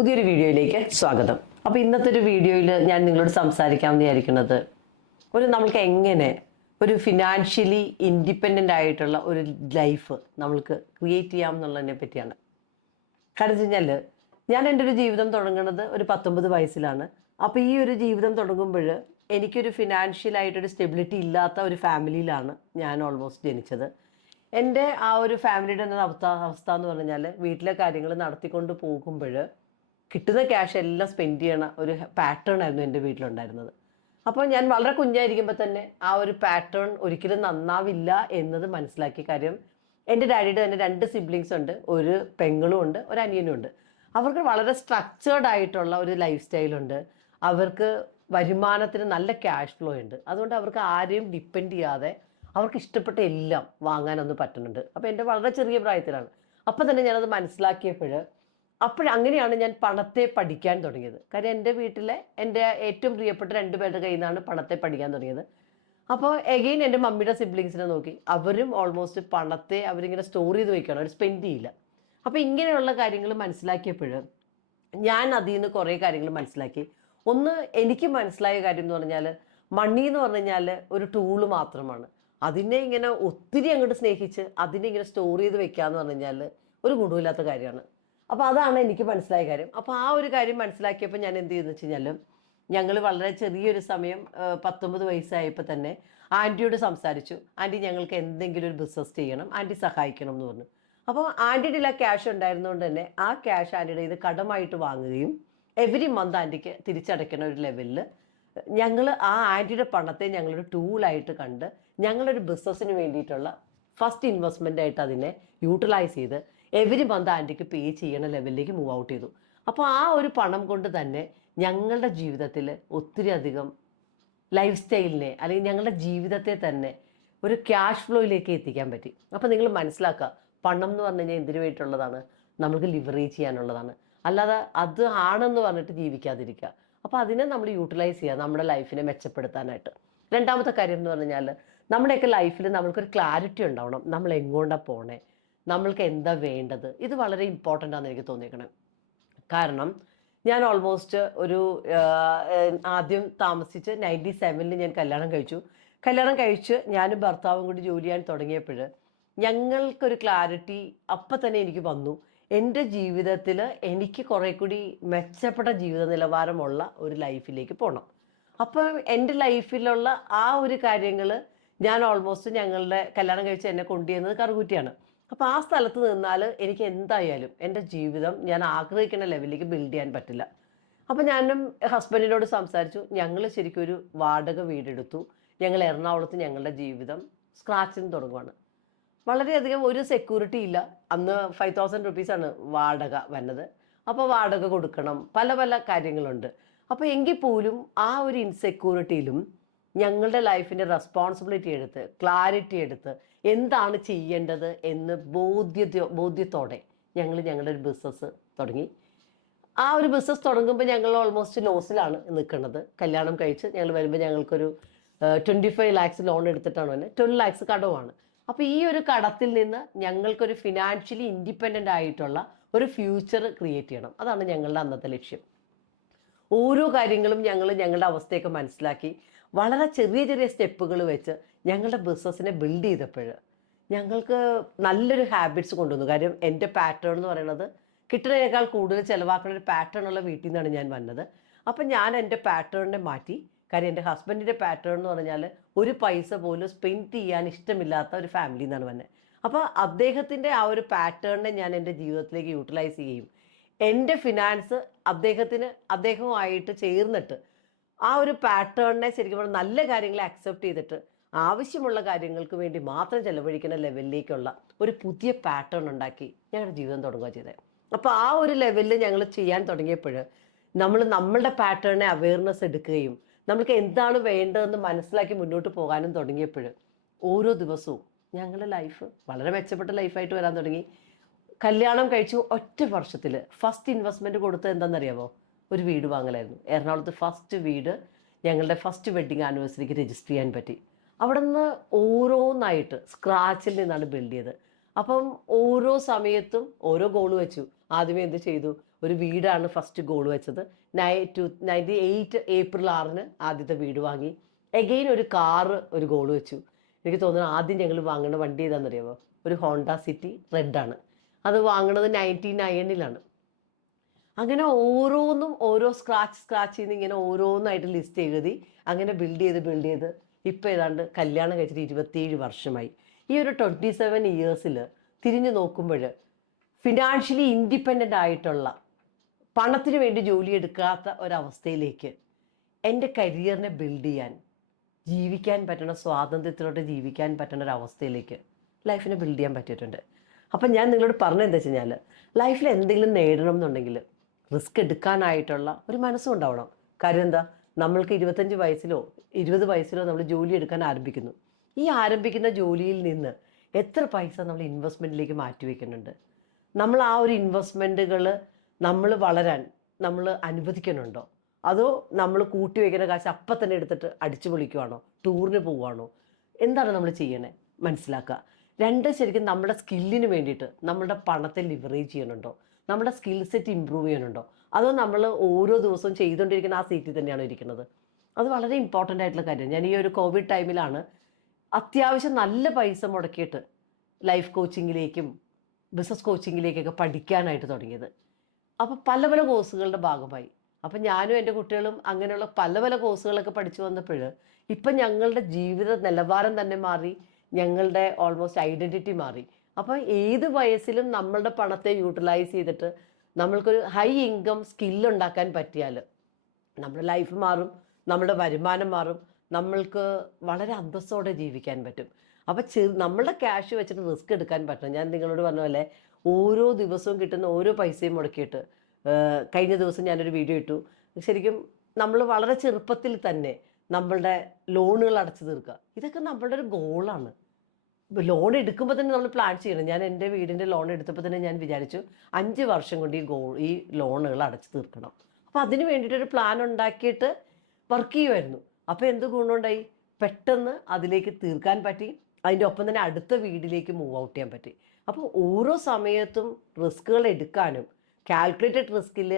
പുതിയൊരു വീഡിയോയിലേക്ക് സ്വാഗതം. അപ്പോൾ ഇന്നത്തെ ഒരു വീഡിയോയിൽ ഞാൻ നിങ്ങളോട് സംസാരിക്കാമെന്ന് വിചാരിക്കുന്നത് നമ്മൾക്ക് എങ്ങനെ ഒരു ഫിനാൻഷ്യലി ഇൻഡിപെൻഡൻ്റ് ആയിട്ടുള്ള ഒരു ലൈഫ് നമ്മൾക്ക് ക്രിയേറ്റ് ചെയ്യാം എന്നുള്ളതിനെ പറ്റിയാണ്. കാരണം വെച്ച് കഴിഞ്ഞാൽ ഞാൻ എൻ്റെ ഒരു ജീവിതം തുടങ്ങുന്നത് ഒരു 19 വയസ്സിലാണ്. അപ്പോൾ ഈ ഒരു ജീവിതം തുടങ്ങുമ്പോൾ എനിക്കൊരു ഫിനാൻഷ്യലായിട്ടൊരു സ്റ്റെബിലിറ്റി ഇല്ലാത്ത ഒരു ഫാമിലിയിലാണ് ഞാൻ ഓൾമോസ്റ്റ് ജനിച്ചത്. എൻ്റെ ആ ഒരു ഫാമിലിയുടെ അവസ്ഥ എന്ന് പറഞ്ഞാൽ വീട്ടിലെ കാര്യങ്ങൾ നടത്തിക്കൊണ്ട് പോകുമ്പോൾ കിട്ടുന്ന ക്യാഷ് എല്ലാം സ്പെൻഡ് ചെയ്യണ ഒരു പാറ്റേൺ ആയിരുന്നു എൻ്റെ വീട്ടിലുണ്ടായിരുന്നത്. അപ്പോൾ ഞാൻ വളരെ കുഞ്ഞായിരിക്കുമ്പോൾ തന്നെ ആ ഒരു പാറ്റേൺ ഒരിക്കലും നന്നാവില്ല എന്നത് മനസ്സിലാക്കി. കാര്യം എൻ്റെ ഡാഡിയുടെ തന്നെ 2 സിബ്ലിങ്സ് ഉണ്ട്, ഒരു പെങ്ങളും ഉണ്ട്, ഒരു അനിയനും ഉണ്ട്. അവർക്ക് വളരെ സ്ട്രക്ചേർഡ് ആയിട്ടുള്ള ഒരു ലൈഫ് സ്റ്റൈലുണ്ട്. അവർക്ക് വരുമാനത്തിന് നല്ല ക്യാഷ് ഫ്ലോ ഉണ്ട്. അതുകൊണ്ട് അവർക്ക് ആരെയും ഡിപ്പെൻഡ് ചെയ്യാതെ അവർക്ക് ഇഷ്ടപ്പെട്ട എല്ലാം വാങ്ങാനൊന്ന് പറ്റുന്നുണ്ട്. അപ്പോൾ എൻ്റെ വളരെ ചെറിയ പ്രായത്തിലാണ്. അപ്പം തന്നെ ഞാനത് അങ്ങനെയാണ് ഞാൻ പണത്തെ പഠിക്കാൻ തുടങ്ങിയത്. കാര്യം എൻ്റെ വീട്ടിലെ എൻ്റെ ഏറ്റവും പ്രിയപ്പെട്ട 2 പേരുടെ കയ്യിൽ നിന്നാണ് പണത്തെ പഠിക്കാൻ തുടങ്ങിയത്. അപ്പോൾ എഗെയിൻ എൻ്റെ മമ്മിയുടെ സിബ്ലിങ്സിനെ നോക്കി, അവരും ഓൾമോസ്റ്റ് പണത്തെ അവരിങ്ങനെ സ്റ്റോർ ചെയ്ത് വെക്കണം, അവർ സ്പെൻഡ് ചെയ്യില്ല. അപ്പോൾ ഇങ്ങനെയുള്ള കാര്യങ്ങൾ മനസ്സിലാക്കിയപ്പോൾ ഞാൻ അതിൽ നിന്ന് കുറേ കാര്യങ്ങൾ മനസ്സിലാക്കി. ഒന്ന്, എനിക്ക് മനസ്സിലായ കാര്യം എന്ന് പറഞ്ഞാൽ മണി എന്ന് പറഞ്ഞു കഴിഞ്ഞാൽ ഒരു ടൂള് മാത്രമാണ്. അതിനെ ഇങ്ങനെ ഒത്തിരി അങ്ങോട്ട് സ്നേഹിച്ച് അതിനെ ഇങ്ങനെ സ്റ്റോർ ചെയ്ത് വെക്കുക എന്ന് പറഞ്ഞു കഴിഞ്ഞാൽ ഒരു ഗുണമില്ലാത്ത കാര്യമാണ്. അപ്പോൾ അതാണ് എനിക്ക് മനസ്സിലായ കാര്യം. അപ്പോൾ ആ ഒരു കാര്യം മനസ്സിലാക്കിയപ്പോൾ ഞാൻ എന്ത് ചെയ്തെന്ന് വെച്ച് കഴിഞ്ഞാൽ, ഞങ്ങൾ വളരെ ചെറിയൊരു സമയം 19 വയസ്സായപ്പോൾ തന്നെ ആൻറ്റിയോട് സംസാരിച്ചു. ആൻറ്റി, ഞങ്ങൾക്ക് എന്തെങ്കിലും ഒരു ബിസിനസ് ചെയ്യണം, ആൻറ്റി സഹായിക്കണം എന്ന് പറഞ്ഞു. അപ്പോൾ ആൻറ്റിയുടെ ആ ക്യാഷ് ഉണ്ടായിരുന്നതുകൊണ്ട് തന്നെ ആ ക്യാഷ് ആൻറ്റിയുടെ ഇത് കടമായിട്ട് വാങ്ങുകയും എവരി മന്ത് ആൻറ്റിക്ക് തിരിച്ചടയ്ക്കുന്ന ഒരു ലെവലിൽ ഞങ്ങൾ ആ ആൻറ്റിയുടെ പണത്തെ ഞങ്ങളൊരു ടൂളായിട്ട് കണ്ട് ഞങ്ങളൊരു ബിസിനസ്സിന് വേണ്ടിയിട്ടുള്ള ഫസ്റ്റ് ഇൻവെസ്റ്റ്മെൻ്റ് ആയിട്ട് അതിനെ യൂട്ടിലൈസ് ചെയ്ത് എവരി മന്ത് ആൻറ്റിക്ക് പേ ചെയ്യണ ലെവലിലേക്ക് മൂവ് ഔട്ട് ചെയ്തു. അപ്പോൾ ആ ഒരു പണം കൊണ്ട് തന്നെ ഞങ്ങളുടെ ജീവിതത്തിൽ ഒത്തിരി അധികം ലൈഫ് സ്റ്റൈലിനെ അല്ലെങ്കിൽ ഞങ്ങളുടെ ജീവിതത്തെ തന്നെ ഒരു ക്യാഷ് ഫ്ലോയിലേക്ക് എത്തിക്കാൻ പറ്റി. അപ്പോൾ നിങ്ങൾ മനസ്സിലാക്കുക, പണം എന്ന് പറഞ്ഞു കഴിഞ്ഞാൽ എന്തിനു വേണ്ടിയിട്ടുള്ളതാണ്? നമ്മൾക്ക് ലിവറേജ് ചെയ്യാനുള്ളതാണ്. അല്ലാതെ അത് ആണെന്ന് പറഞ്ഞിട്ട് ജീവിക്കാതിരിക്കുക. അപ്പോൾ അതിനെ നമ്മൾ യൂട്ടിലൈസ് ചെയ്യുക നമ്മുടെ ലൈഫിനെ മെച്ചപ്പെടുത്താനായിട്ട്. രണ്ടാമത്തെ കാര്യം എന്ന് പറഞ്ഞാൽ നമ്മുടെയൊക്കെ ലൈഫിൽ നമ്മൾക്കൊരു ക്ലാരിറ്റി ഉണ്ടാവണം. നമ്മൾ എങ്ങോട്ടാണ് പോണേ, നമ്മൾക്ക് എന്താ വേണ്ടത്. ഇത് വളരെ ഇമ്പോർട്ടൻ്റ് ആണെന്ന് എനിക്ക് തോന്നിയേക്കണം. കാരണം ഞാൻ ഓൾമോസ്റ്റ് ആദ്യം താമസിച്ച് 97 ഞാൻ കല്യാണം കഴിച്ച് ഞാനും ഭർത്താവും കൂടി ജോലി ചെയ്യാൻ തുടങ്ങിയപ്പോൾ ഞങ്ങൾക്കൊരു ക്ലാരിറ്റി അപ്പം തന്നെ എനിക്ക് വന്നു. എൻ്റെ ജീവിതത്തിൽ എനിക്ക് കുറേ കൂടി മെച്ചപ്പെട്ട ജീവിത നിലവാരമുള്ള ഒരു ലൈഫിലേക്ക് പോകണം. അപ്പം എൻ്റെ ലൈഫിലുള്ള ആ ഒരു കാര്യങ്ങൾ ഞാൻ ഓൾമോസ്റ്റ് ഞങ്ങളുടെ കല്യാണം കഴിച്ച് എന്നെ കൊണ്ടുവന്നത് കറുകുറ്റിയാണ്. അപ്പോൾ ആ സ്ഥലത്ത് നിന്നാൽ എനിക്ക് എന്തായാലും എൻ്റെ ജീവിതം ഞാൻ ആഗ്രഹിക്കുന്ന ലെവലിലേക്ക് ബിൽഡ് ചെയ്യാൻ പറ്റില്ല. അപ്പോൾ ഞാനും ഹസ്ബൻഡിനോട് സംസാരിച്ചു. ഞങ്ങൾ ശരിക്കും ഒരു വാടക വീടെടുത്തു. ഞങ്ങൾ എറണാകുളത്ത് ഞങ്ങളുടെ ജീവിതം സ്ക്രാച്ചിൽ നിന്ന് തുടങ്ങുവാണ്. വളരെയധികം ഒരു സെക്യൂരിറ്റി ഇല്ല. അന്ന് 5000 റുപ്പീസാണ് വാടക വന്നത്. അപ്പോൾ വാടക കൊടുക്കണം, പല പല കാര്യങ്ങളുണ്ട്. അപ്പോൾ എങ്കിൽ പോലും ആ ഒരു ഇൻസെക്യൂരിറ്റിയിലും ഞങ്ങളുടെ ലൈഫിൻ്റെ റെസ്പോൺസിബിലിറ്റി എടുത്ത് ക്ലാരിറ്റി എടുത്ത് എന്താണ് ചെയ്യേണ്ടത് എന്ന് ബോധ്യത്തോടെ ഞങ്ങളുടെ ഒരു ബിസിനസ് തുടങ്ങി. ആ ഒരു ബിസിനസ് തുടങ്ങുമ്പോൾ ഞങ്ങൾ ഓൾമോസ്റ്റ് ലോസിലാണ് നിൽക്കുന്നത്. കല്യാണം കഴിച്ച് ഞങ്ങൾ വരുമ്പോൾ ഞങ്ങൾക്കൊരു 25 lakhs ലോൺ എടുത്തിട്ടാണ് തന്നെ 12 lakhs കടവുമാണ്. അപ്പോൾ ഈ ഒരു കടത്തിൽ നിന്ന് ഞങ്ങൾക്കൊരു ഫിനാൻഷ്യലി ഇൻഡിപെൻഡൻ്റ് ആയിട്ടുള്ള ഒരു ഫ്യൂച്ചർ ക്രിയേറ്റ് ചെയ്യണം. അതാണ് ഞങ്ങളുടെ അന്നത്തെ ലക്ഷ്യം. ഓരോ കാര്യങ്ങളും ഞങ്ങളുടെ അവസ്ഥയൊക്കെ മനസ്സിലാക്കി വളരെ ചെറിയ ചെറിയ സ്റ്റെപ്പുകൾ വെച്ച് ഞങ്ങളുടെ ബിസിനസ്സിനെ ബിൽഡ് ചെയ്തപ്പോൾ ഞങ്ങൾക്ക് നല്ലൊരു ഹാബിറ്റ്സ് കൊണ്ടുവന്നു. കാര്യം എൻ്റെ പാറ്റേൺ എന്ന് പറയുന്നത് കിട്ടുന്നതിനേക്കാൾ കൂടുതൽ ചിലവാക്കുന്ന ഒരു പാറ്റേൺ ഉള്ള വീട്ടിൽ നിന്നാണ് ഞാൻ വന്നത്. അപ്പം ഞാൻ എൻ്റെ പാറ്റേണിനെ മാറ്റി. കാര്യം എൻ്റെ ഹസ്ബൻഡിൻ്റെ പാറ്റേൺ എന്ന് പറഞ്ഞാൽ ഒരു പൈസ പോലും സ്പെൻഡ് ചെയ്യാൻ ഇഷ്ടമില്ലാത്ത ഒരു ഫാമിലിയിൽ നിന്നാണ് വന്നത്. അപ്പോൾ അദ്ദേഹത്തിൻ്റെ ആ ഒരു ഞാൻ എൻ്റെ ജീവിതത്തിലേക്ക് യൂട്ടിലൈസ് ചെയ്യുകയും എൻ്റെ ഫിനാൻസ് അദ്ദേഹവുമായിട്ട് ചേർന്നിട്ട് ആ ഒരു പാറ്റേണിനെ ശരിക്കും പറഞ്ഞാൽ നല്ല കാര്യങ്ങളെ അക്സെപ്റ്റ് ചെയ്തിട്ട് ആവശ്യമുള്ള കാര്യങ്ങൾക്ക് വേണ്ടി മാത്രം ചെലവഴിക്കുന്ന ലെവലിലേക്കുള്ള ഒരു പുതിയ പാറ്റേൺ ഉണ്ടാക്കി ഞങ്ങളുടെ ജീവിതം തുടങ്ങുക ചെയ്തത്. അപ്പോൾ ആ ഒരു ലെവലിൽ ഞങ്ങൾ ചെയ്യാൻ തുടങ്ങിയപ്പോൾ നമ്മളുടെ പാറ്റേണിനെ അവെയർനെസ് എടുക്കുകയും നമ്മൾക്ക് എന്താണ് വേണ്ടതെന്ന് മനസ്സിലാക്കി മുന്നോട്ട് പോകാനും തുടങ്ങിയപ്പോൾ ഓരോ ദിവസവും ഞങ്ങളുടെ ലൈഫ് വളരെ മെച്ചപ്പെട്ട ലൈഫായിട്ട് വരാൻ തുടങ്ങി. കല്യാണം കഴിച്ചു ഒറ്റ വർഷത്തിൽ ഫസ്റ്റ് ഇൻവെസ്റ്റ്മെൻറ്റ് കൊടുത്തത് എന്താണെന്നറിയാമോ? ഒരു വീട് വാങ്ങലായിരുന്നു. എറണാകുളത്ത് ഫസ്റ്റ് വീട് ഞങ്ങളുടെ ഫസ്റ്റ് വെഡ്ഡിങ് ആനിവേഴ്സറിക്ക് രജിസ്റ്റർ ചെയ്യാൻ പറ്റി. അവിടെ നിന്ന് ഓരോന്നായിട്ട് സ്ക്രാച്ചിൽ നിന്നാണ് ബിൽഡ് ചെയ്തത്. അപ്പം ഓരോ സമയത്തും ഓരോ ഗോൾ വെച്ചു. ആദ്യമേ എന്ത് ചെയ്തു? ഒരു വീടാണ് ഫസ്റ്റ് ഗോൾ വെച്ചത്. 98 ഏപ്രിൽ 6 ആദ്യത്തെ വീട് വാങ്ങി. എഗെയിൻ ഒരു കാറ് ഒരു ഗോൾ വെച്ചു. എനിക്ക് തോന്നുന്നു ആദ്യം ഞങ്ങൾ വാങ്ങുന്ന വണ്ടി ഏതാണെന്നറിയാമോ? ഒരു ഹോണ്ട സിറ്റി റെഡാണ്. അത് വാങ്ങുന്നത് 99-ലാണ്. അങ്ങനെ ഓരോന്നും ഓരോ സ്ക്രാച്ച് ചെയ്ത് ഇങ്ങനെ ഓരോന്നായിട്ട് ലിസ്റ്റ് എഴുതി അങ്ങനെ ബിൽഡ് ചെയ്ത് ഇപ്പം ഏതാണ്ട് കല്യാണം കഴിച്ചിട്ട് 27 വർഷമായി. ഈ ഒരു 27 ഇയേഴ്സിൽ തിരിഞ്ഞു നോക്കുമ്പോൾ ഫിനാൻഷ്യലി ഇൻഡിപെൻഡൻ്റ് ആയിട്ടുള്ള, പണത്തിന് വേണ്ടി ജോലിയെടുക്കാത്ത ഒരവസ്ഥയിലേക്ക് എൻ്റെ കരിയറിനെ ബിൽഡ് ചെയ്യാൻ, ജീവിക്കാൻ പറ്റുന്ന, സ്വാതന്ത്ര്യത്തിലോട്ട് ജീവിക്കാൻ പറ്റുന്ന ഒരവസ്ഥയിലേക്ക് ലൈഫിനെ ബിൽഡ് ചെയ്യാൻ പറ്റിയിട്ടുണ്ട്. അപ്പം ഞാൻ നിങ്ങളോട് പറഞ്ഞതെന്താ വെച്ച് കഴിഞ്ഞാൽ, ലൈഫിൽ എന്തെങ്കിലും നേടണം എന്നുണ്ടെങ്കിൽ റിസ്ക് എടുക്കാനായിട്ടുള്ള ഒരു മനസ്സും ഉണ്ടാവണം. കാര്യം എന്താ, നമ്മൾക്ക് 25 വയസ്സിലോ 20 വയസ്സിലോ നമ്മൾ ജോലി എടുക്കാൻ ആരംഭിക്കുന്നു. ഈ ആരംഭിക്കുന്ന ജോലിയിൽ നിന്ന് എത്ര പൈസ നമ്മൾ ഇൻവെസ്റ്റ്മെൻറ്റിലേക്ക് മാറ്റി വയ്ക്കുന്നുണ്ട്? നമ്മൾ ആ ഒരു ഇൻവെസ്റ്റ്മെൻറ്റുകൾ നമ്മൾ വളരാൻ നമ്മൾ അനുവദിക്കുന്നുണ്ടോ? അതോ നമ്മൾ കൂട്ടി വയ്ക്കുന്ന കാശ് അപ്പം തന്നെ എടുത്തിട്ട് അടിച്ചു പൊളിക്കുവാണോ? ടൂറിന് പോവുകയാണോ? എന്താണ് നമ്മൾ ചെയ്യണേ? മനസ്സിലാക്കുക. രണ്ട്, ശരിക്കും നമ്മുടെ സ്കില്ലിന് വേണ്ടിയിട്ട് നമ്മളുടെ പണത്തെ ലിവറേജ് ചെയ്യുന്നുണ്ടോ? നമ്മുടെ സ്കിൽ സെറ്റ് ഇമ്പ്രൂവ് ചെയ്യുന്നുണ്ടോ? അതോ നമ്മൾ ഓരോ ദിവസവും ചെയ്തുകൊണ്ടിരിക്കുന്ന ആ സീറ്റിൽ തന്നെയാണോ ഇരിക്കുന്നത്? അത് വളരെ ഇമ്പോർട്ടൻ്റ് ആയിട്ടുള്ള കാര്യമാണ്. ഞാൻ ഈ ഒരു കോവിഡ് ടൈമിലാണ് അത്യാവശ്യം നല്ല പൈസ മുടക്കിയിട്ട് ലൈഫ് കോച്ചിങ്ങിലേക്കും ബിസിനസ് കോച്ചിങ്ങിലേക്കൊക്കെ പഠിക്കാനായിട്ട് തുടങ്ങിയത്. അപ്പോൾ പല പല കോഴ്സുകളുടെ ഭാഗമായി. അപ്പം ഞാനും എൻ്റെ കുട്ടികളും അങ്ങനെയുള്ള പല പല കോഴ്സുകളൊക്കെ പഠിച്ചു വന്നപ്പോൾ ഇപ്പം ഞങ്ങളുടെ ജീവിത നിലവാരം തന്നെ മാറി, ഞങ്ങളുടെ ഓൾമോസ്റ്റ് ഐഡൻറ്റിറ്റി മാറി. അപ്പോൾ ഏത് വയസ്സിലും നമ്മളുടെ പണത്തെ യൂട്ടിലൈസ് ചെയ്തിട്ട് നമ്മൾക്കൊരു ഹൈ ഇൻകം സ്കില്ലുണ്ടാക്കാൻ പറ്റിയാൽ നമ്മുടെ ലൈഫ് മാറും, നമ്മുടെ വരുമാനം മാറും, നമ്മൾക്ക് വളരെ അന്തസ്സോടെ ജീവിക്കാൻ പറ്റും. അപ്പോൾ നമ്മളുടെ ക്യാഷ് വെച്ചിട്ട് റിസ്ക് എടുക്കാൻ പറ്റണം. ഞാൻ നിങ്ങളോട് പറഞ്ഞ പോലെ ഓരോ ദിവസവും കിട്ടുന്ന ഓരോ പൈസയും മുടക്കിയിട്ട്, കഴിഞ്ഞ ദിവസം ഞാനൊരു വീഡിയോ ഇട്ടു. ശരിക്കും നമ്മൾ വളരെ ചെറുപ്പത്തിൽ തന്നെ നമ്മളുടെ ലോണുകൾ അടച്ചു തീർക്കുക, ഇതൊക്കെ നമ്മളുടെ ഒരു ഗോളാണ്. ലോൺ എടുക്കുമ്പോൾ തന്നെ നമ്മൾ പ്ലാൻ ചെയ്യണം. ഞാൻ എൻ്റെ വീടിൻ്റെ ലോൺ എടുത്തപ്പോൾ തന്നെ ഞാൻ വിചാരിച്ചു 5 വർഷം കൊണ്ട് ഈ ലോണുകൾ അടച്ചു തീർക്കണം. അപ്പോൾ അതിന് വേണ്ടിയിട്ടൊരു പ്ലാൻ ഉണ്ടാക്കിയിട്ട് വർക്ക് ചെയ്യുമായിരുന്നു. അപ്പോൾ എന്ത് ഗുണമുണ്ടായി? പെട്ടെന്ന് അതിലേക്ക് തീർക്കാൻ പറ്റി. അതിൻ്റെ ഒപ്പം തന്നെ അടുത്ത വീടിലേക്ക് മൂവ് ഔട്ട് ചെയ്യാൻ പറ്റി. അപ്പോൾ ഓരോ സമയത്തും റിസ്കുകൾ എടുക്കാനും, കാൽക്കുലേറ്റഡ് റിസ്കിൽ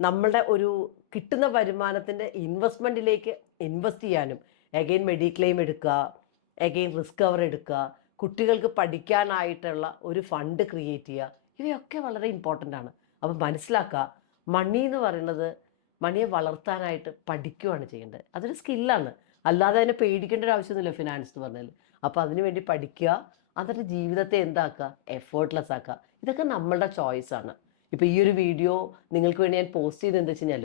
നമ്മളുടെ ഒരു കിട്ടുന്ന വരുമാനത്തിൻ്റെ ഇൻവെസ്റ്റ്മെൻറ്റിലേക്ക് ഇൻവെസ്റ്റ് ചെയ്യാനും, എഗെയിൻ മെഡിക്ലെയിം എടുക്കുക, എഗെയിൻ റിസ്ക് കവർ എടുക്കുക, കുട്ടികൾക്ക് പഠിക്കാനായിട്ടുള്ള ഒരു ഫണ്ട് ക്രിയേറ്റ് ചെയ്യുക, ഇവയൊക്കെ വളരെ ഇമ്പോർട്ടൻ്റ് ആണ്. അപ്പം മനസ്സിലാക്കുക, മണി എന്ന് പറയുന്നത് മണിയെ വളർത്താനായിട്ട് പഠിക്കുകയാണ് ചെയ്യേണ്ടത്. അതൊരു സ്കില്ലാണ്, അല്ലാതെ അതിനെ പേടിക്കേണ്ട ഒരു ആവശ്യമൊന്നുമില്ല ഫിനാൻസ് എന്ന് പറഞ്ഞാൽ. അപ്പോൾ അതിനുവേണ്ടി പഠിക്കുക, എന്നിട്ട് ജീവിതത്തെ എന്താക്കുക? എഫേർട്ട്ലെസ് ആക്കുക. ഇതൊക്കെ നമ്മളുടെ ചോയ്സാണ്. ഇപ്പോൾ ഈ ഒരു വീഡിയോ നിങ്ങൾക്ക് വേണ്ടി ഞാൻ പോസ്റ്റ് ചെയ്ത് എന്താ വെച്ച് കഴിഞ്ഞാൽ,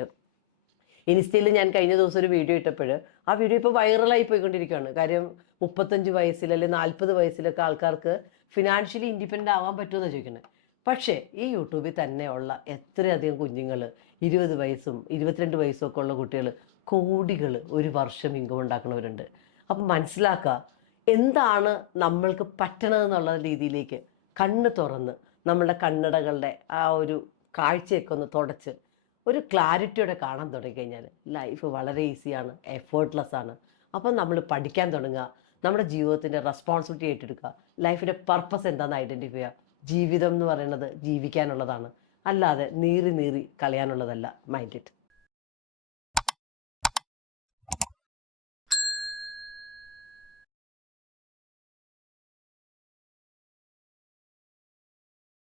ഇൻസ്റ്റയിൽ ഞാൻ കഴിഞ്ഞ ദിവസം ഒരു വീഡിയോ ഇട്ടപ്പോൾ ആ വീഡിയോ ഇപ്പോൾ വൈറലായി പോയിക്കൊണ്ടിരിക്കുകയാണ്. കാര്യം 35 വയസ്സിൽ അല്ലെങ്കിൽ 40 വയസ്സിലൊക്കെ ആൾക്കാർക്ക് ഫിനാൻഷ്യലി ഇൻഡിപെൻഡൻ്റ് ആവാൻ പറ്റുമെന്ന് ചോദിക്കുന്നത്. പക്ഷേ ഈ യൂട്യൂബിൽ തന്നെയുള്ള എത്രയധികം കുഞ്ഞുങ്ങൾ 20 വയസ്സും 22 വയസ്സും ഒക്കെ ഉള്ള കുട്ടികൾ കോടികൾ ഒരു വർഷം ഇൻകം ഉണ്ടാക്കുന്നവരുണ്ട്. അപ്പം മനസ്സിലാക്കുക, എന്താണ് നമ്മൾക്ക് പറ്റണതെന്നുള്ള രീതിയിലേക്ക് കണ്ണ് തുറന്ന് നമ്മളുടെ കണ്ണടകളുടെ ആ ഒരു കാഴ്ചയൊക്കെ ഒന്ന് തുടച്ച് ഒരു ക്ലാരിറ്റിയോടെ കാണാൻ തുടങ്ങിക്കഴിഞ്ഞാൽ ലൈഫ് വളരെ ഈസിയാണ്, എഫേർട്ട്ലെസ് ആണ്. അപ്പം നമ്മൾ പഠിക്കാൻ തുടങ്ങുക, നമ്മുടെ ജീവിതത്തിൻ്റെ റെസ്പോൺസിബിലിറ്റി ഏറ്റെടുക്കുക, ലൈഫിൻ്റെ പർപ്പസ് എന്താണെന്ന് ഐഡൻറ്റിഫൈ ചെയ്യുക. ജീവിതം എന്ന് പറയുന്നത് ജീവിക്കാനുള്ളതാണ്, അല്ലാതെ നീറി കളയാനുള്ളതല്ല. Mind it.